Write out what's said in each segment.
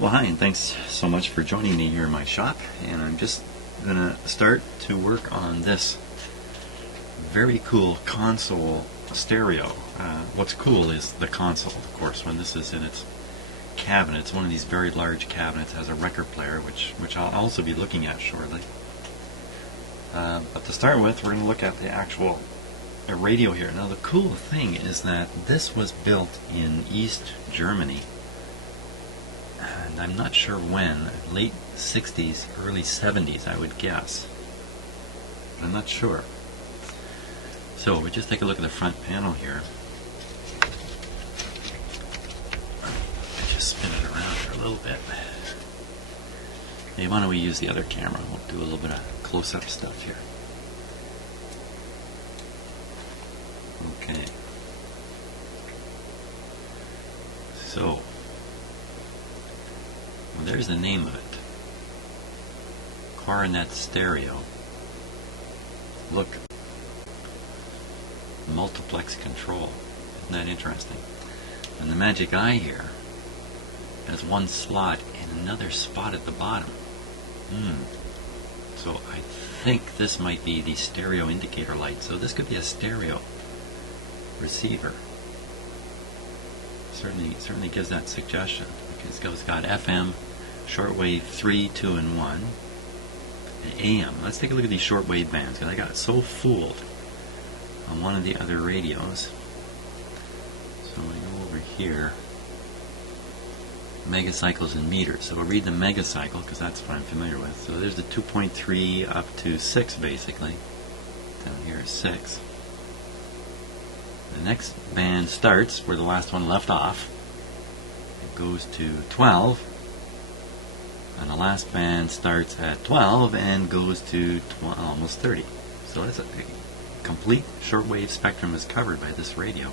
Well, hi, and thanks so much for joining me here in my shop. And I'm just going to start to work on this very cool console stereo. What's cool is the console, of course. When this is in its cabinet, it's one of these very large cabinets, has a record player, which I'll also be looking at shortly. But to start with, we're going to look at the actual radio here. Now, the cool thing is that this was built in East Germany. And I'm not sure when, late 60s, early 70s, I would guess. But I'm not sure. So we just take a look at the front panel here. Just spin it around here a little bit. Hey, why don't we use the other camera? We'll do a little bit of close-up stuff here. Okay. So, well, there's the name of it. Koronette Stereo. Look. Multiplex control. Isn't that interesting? And the magic eye here has one slot and another spot at the bottom. So I think this might be the stereo indicator light. So this could be a stereo receiver. Certainly gives that suggestion. Because it's got FM, shortwave 3, 2, and 1, and AM. Let's take a look at these shortwave bands, because I got so fooled on one of the other radios. So I go over here, megacycles and meters. So we'll read the megacycle, because that's what I'm familiar with. So there's the 2.3 up to 6, basically. Down here is 6. The next band starts where the last one left off. It goes to 12. And the last band starts at 12 and goes to almost 30. So that's a complete shortwave spectrum is covered by this radio.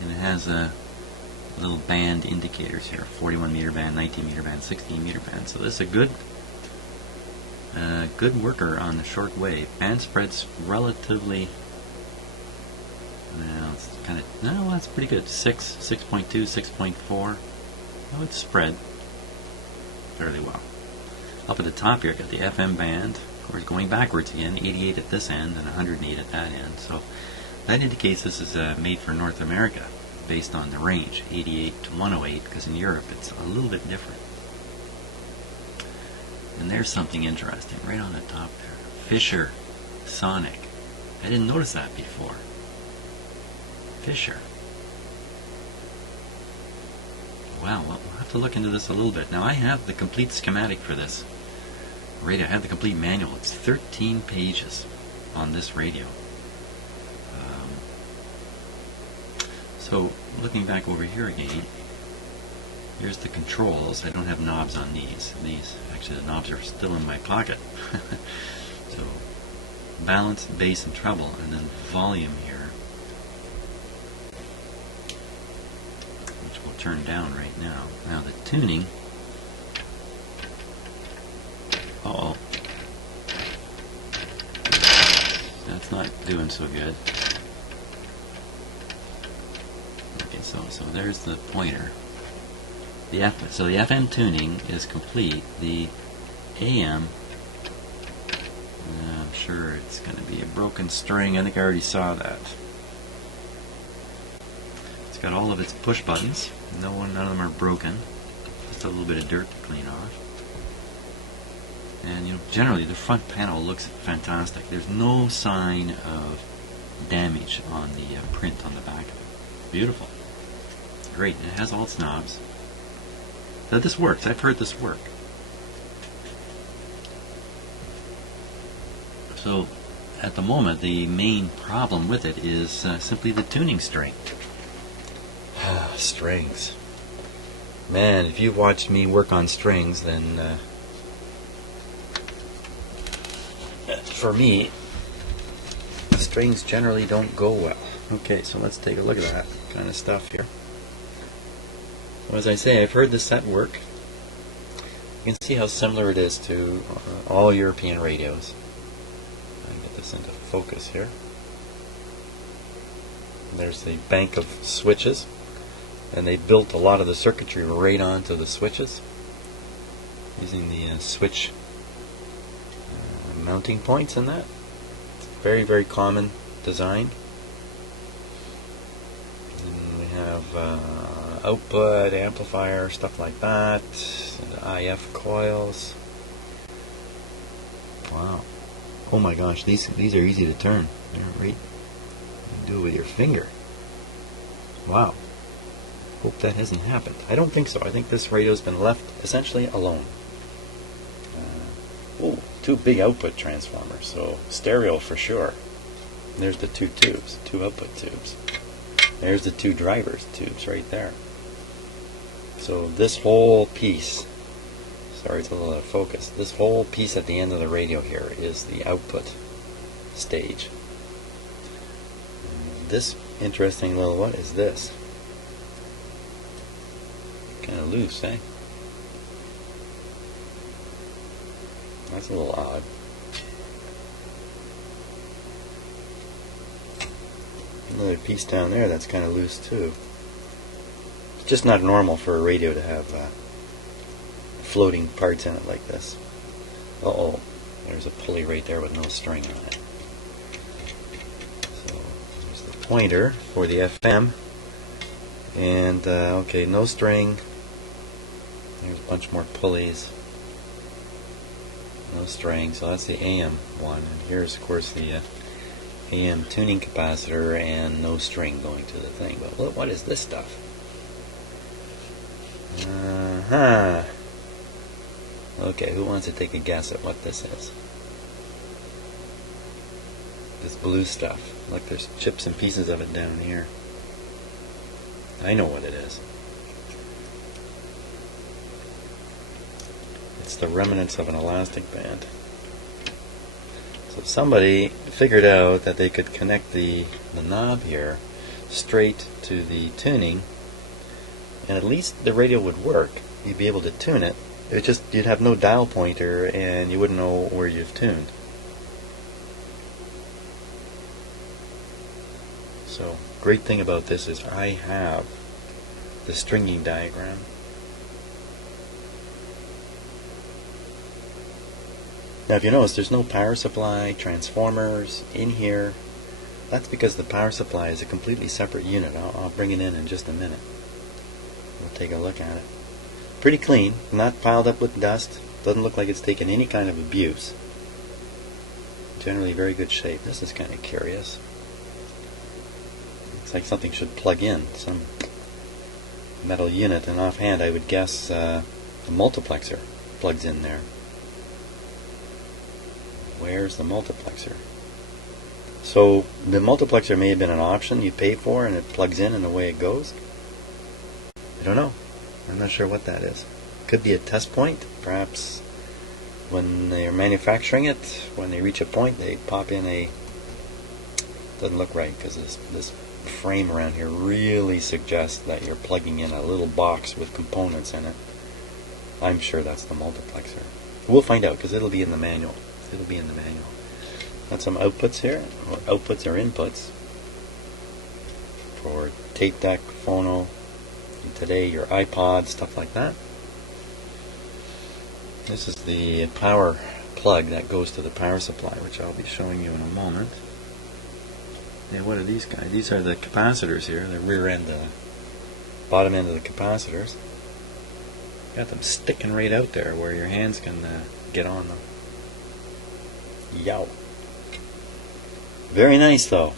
And it has little band indicators here: 41 meter band, 19 meter band, 16 meter band. So this is a good worker on the shortwave. Band spread's relatively, it's kind of, no, that's pretty good. 6, 6.2, 6.4. Oh, it's spread fairly well. Up at the top here, got the FM band. Of course, going backwards again, 88 at this end and 108 at that end. So that indicates this is made for North America, based on the range, 88 to 108, because in Europe it's a little bit different. And there's something interesting right on the top there. Fisher Sonic. I didn't notice that before. Fisher. Wow, well, we'll have to look into this a little bit. Now, I have the complete schematic for this radio. I have the complete manual. It's 13 pages on this radio. So, looking back over here again, here's the controls. I don't have knobs on these. Actually, the knobs are still in my pocket. So, balance, bass, and treble, and then volume here, which we'll turn down right now. Now, the tuning. Uh-oh. That's not doing so good. Okay, so there's the pointer. So the FM tuning is complete. The AM, I'm sure it's going to be a broken string. I think I already saw that. It's got all of its push buttons. None of them are broken. Just a little bit of dirt to clean off. And generally the front panel looks fantastic. There's no sign of damage on the print on the back of it. Beautiful. Great. And it has all its knobs. So this works. I've heard this work. So at the moment, the main problem with it is simply the tuning string. Strings. Man, if you've watched me work on strings, then for me, strings generally don't go well. Okay, so let's take a look at that kind of stuff here. So as I say, I've heard this set work. You can see how similar it is to all European radios. I'll get this into focus here. There's the bank of switches. and they built a lot of the circuitry right onto the switches using the switch mounting points in that. It's very, very common design. And we have output, amplifier, stuff like that, and IF coils. Wow. Oh my gosh, these are easy to turn. They're right. You can do it with your finger. Wow. Hope that hasn't happened. I don't think so. I think this radio's been left essentially alone. Oh, two big output transformers, so stereo for sure. There's the two tubes, two output tubes. There's the two drivers tubes right there. So this whole piece, sorry it's a little out of focus, this whole piece at the end of the radio here is the output stage. And this interesting little, what is this? Kind of loose, eh? That's a little odd. Another piece down there that's kind of loose too. It's just not normal for a radio to have floating parts in it like this. Uh-oh, there's a pulley right there with no string on it. So there's the pointer for the FM. And okay, no string. There's a bunch more pulleys. No string, so that's the AM one. And here's, of course, the AM tuning capacitor and no string going to the thing. But what is this stuff? Okay, who wants to take a guess at what this is? This blue stuff. Look, there's chips and pieces of it down here. I know what it is. It's the remnants of an elastic band. So somebody figured out that they could connect the knob here straight to the tuning, and at least the radio would work. You'd be able to tune it. It's just you'd have no dial pointer and you wouldn't know where you've tuned. So, great thing about this is I have the stringing diagram. Now if you notice, there's no power supply, transformers in here. That's because the power supply is a completely separate unit. I'll bring it in just a minute. We'll take a look at it. Pretty clean, not piled up with dust. Doesn't look like it's taken any kind of abuse. Generally very good shape. This is kind of curious. Looks like something should plug in. Some metal unit, and offhand I would guess a multiplexer plugs in there. Where's the multiplexer? So the multiplexer may have been an option you pay for and it plugs in and away it goes. I don't know. I'm not sure what that is. Could be a test point. Perhaps when they're manufacturing it, when they reach a point, they pop in a... Doesn't look right because this frame around here really suggests that you're plugging in a little box with components in it. I'm sure that's the multiplexer. We'll find out because it'll be in the manual. It'll be in the manual. Got some outputs here, or outputs or inputs for tape deck, phono, and today your iPod, stuff like that. This is the power plug that goes to the power supply, which I'll be showing you in a moment. Yeah, what are these guys? These are the capacitors here, the rear end, bottom end of the capacitors. Got them sticking right out there where your hands can get on them. Yow. Very nice though.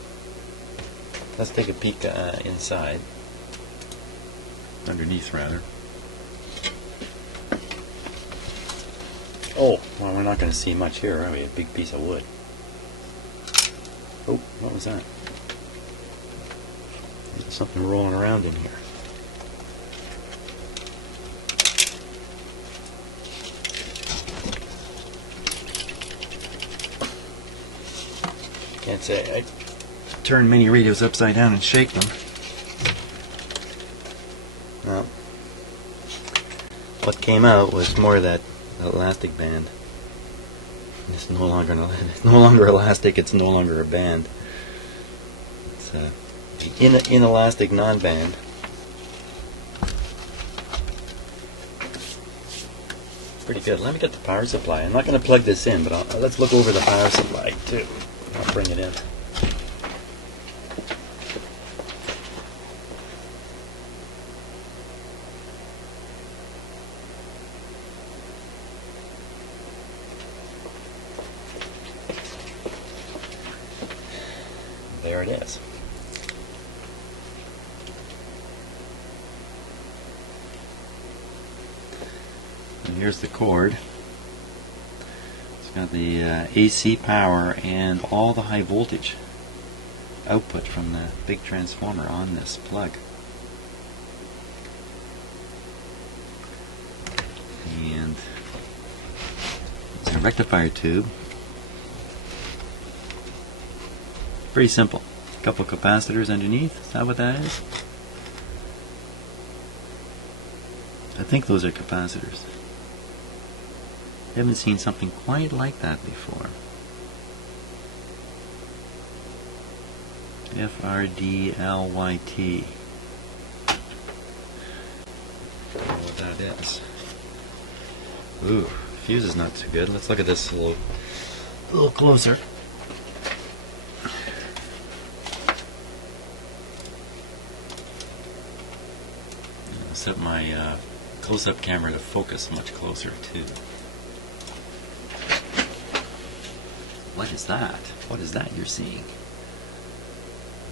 Let's take a peek inside. Underneath rather. Oh, well we're not going to see much here, are we? A big piece of wood. Oh, what was that? There's something rolling around in here. Can't say I turn many radios upside down and shake them. Well, what came out was more of that elastic band. It's no longer elastic. It's no longer a band. It's inelastic non-band. pretty good. Let me get the power supply. I'm not going to plug this in, but let's look over the power supply too. I'll bring it in. There it is. And here's the cord. It's got the AC power and all the high voltage output from the big transformer on this plug. And it's a rectifier tube. Pretty simple. A couple capacitors underneath. Is that what that is? I think those are capacitors. I haven't seen something quite like that before. FRDLYT. I don't know what that is. Ooh, fuse is not too good. Let's look at this a little closer. Set my close-up camera to focus much closer too. What is that? What is that you're seeing?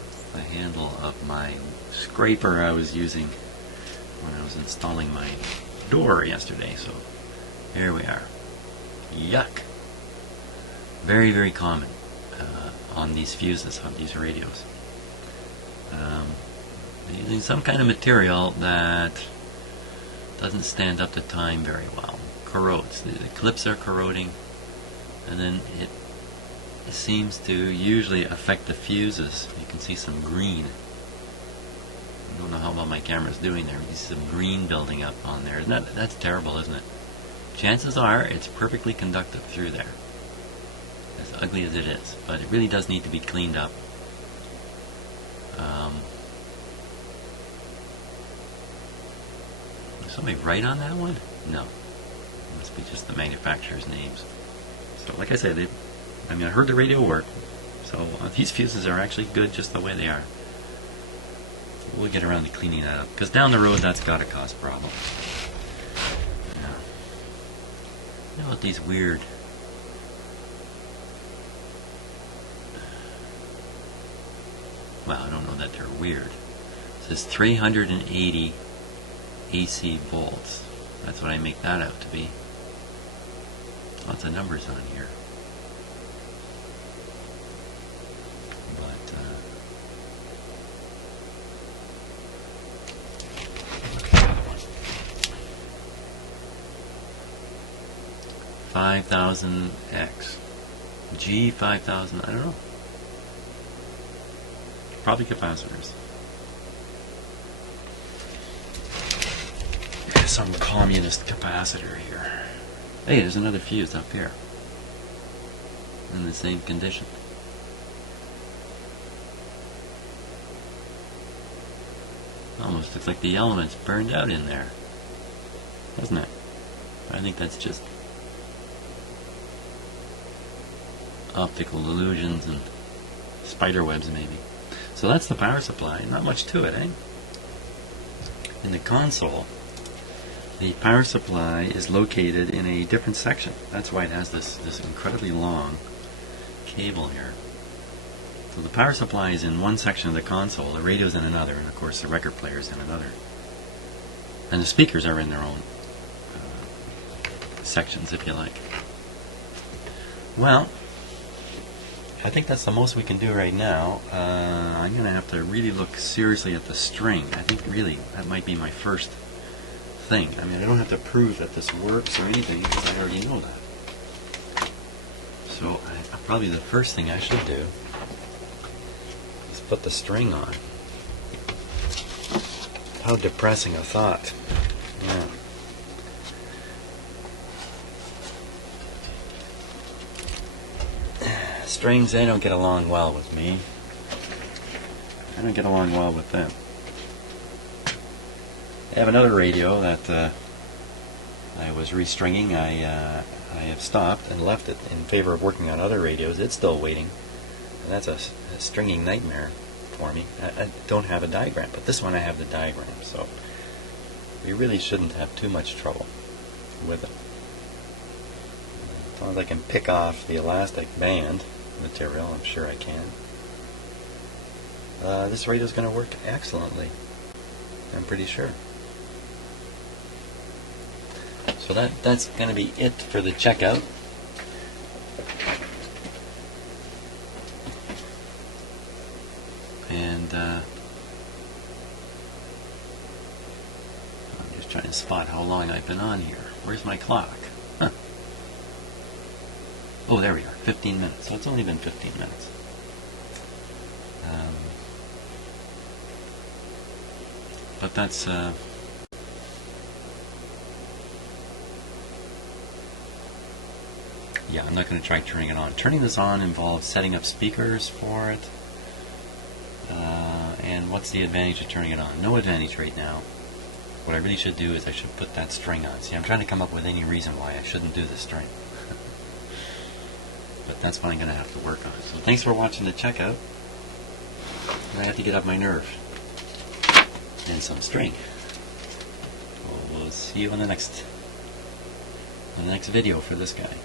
It's the handle of my scraper I was using when I was installing my door yesterday. So here we are. Yuck! Very, very common on these fuses, on these radios. Using some kind of material that doesn't stand up to time very well. Corrodes. The clips are corroding, and then it seems to usually affect the fuses. You can see some green. I don't know how well my camera's doing there. You can see some green building up on there. That's terrible, isn't it? Chances are it's perfectly conductive through there, as ugly as it is, but it really does need to be cleaned up. Somebody write on that one? No. It must be just the manufacturer's names. So like I said, I heard the radio work, so these fuses are actually good just the way they are. We'll get around to cleaning that up, because down the road that's got to cause problems. Yeah. You know what these weird... Well, I don't know that they're weird. It says 380 AC volts. That's what I make that out to be. Lots of numbers on here. But 5000X. G5000, I don't know. Probably capacitors. Some communist capacitor here. Hey, there's another fuse up here. In the same condition. Almost looks like the element's burned out in there. Doesn't it? I think that's just optical illusions and spider webs maybe. So that's the power supply. Not much to it, eh? In the console, the power supply is located in a different section. That's why it has this incredibly long cable here. So the power supply is in one section of the console, the radio's in another, and of course the record player's in another. And the speakers are in their own sections, if you like. Well, I think that's the most we can do right now. I'm going to have to really look seriously at the string. I think really that might be my first thing. I mean, I don't have to prove that this works or anything because I already know that. So probably the first thing I should do is put the string on. How depressing a thought. Yeah. Strings, they don't get along well with me. I don't get along well with them. I have another radio that I was restringing. I have stopped and left it in favor of working on other radios. It's still waiting, and that's a stringing nightmare for me. I don't have a diagram, but this one I have the diagram, so we really shouldn't have too much trouble with it. As long as I can pick off the elastic band material, I'm sure I can. This radio is going to work excellently, I'm pretty sure. So that's going to be it for the checkout. And I'm just trying to spot how long I've been on here. Where's my clock? Huh. Oh, there we are, 15 minutes. So it's only been 15 minutes. But that's yeah, I'm not going to try turning it on. Turning this on involves setting up speakers for it. And what's the advantage of turning it on? No advantage right now. What I really should do is I should put that string on. See, I'm trying to come up with any reason why I shouldn't do the string. But that's what I'm going to have to work on. So thanks for watching the checkout. I have to get up my nerve. And some string. We'll see you on the next video for this guy.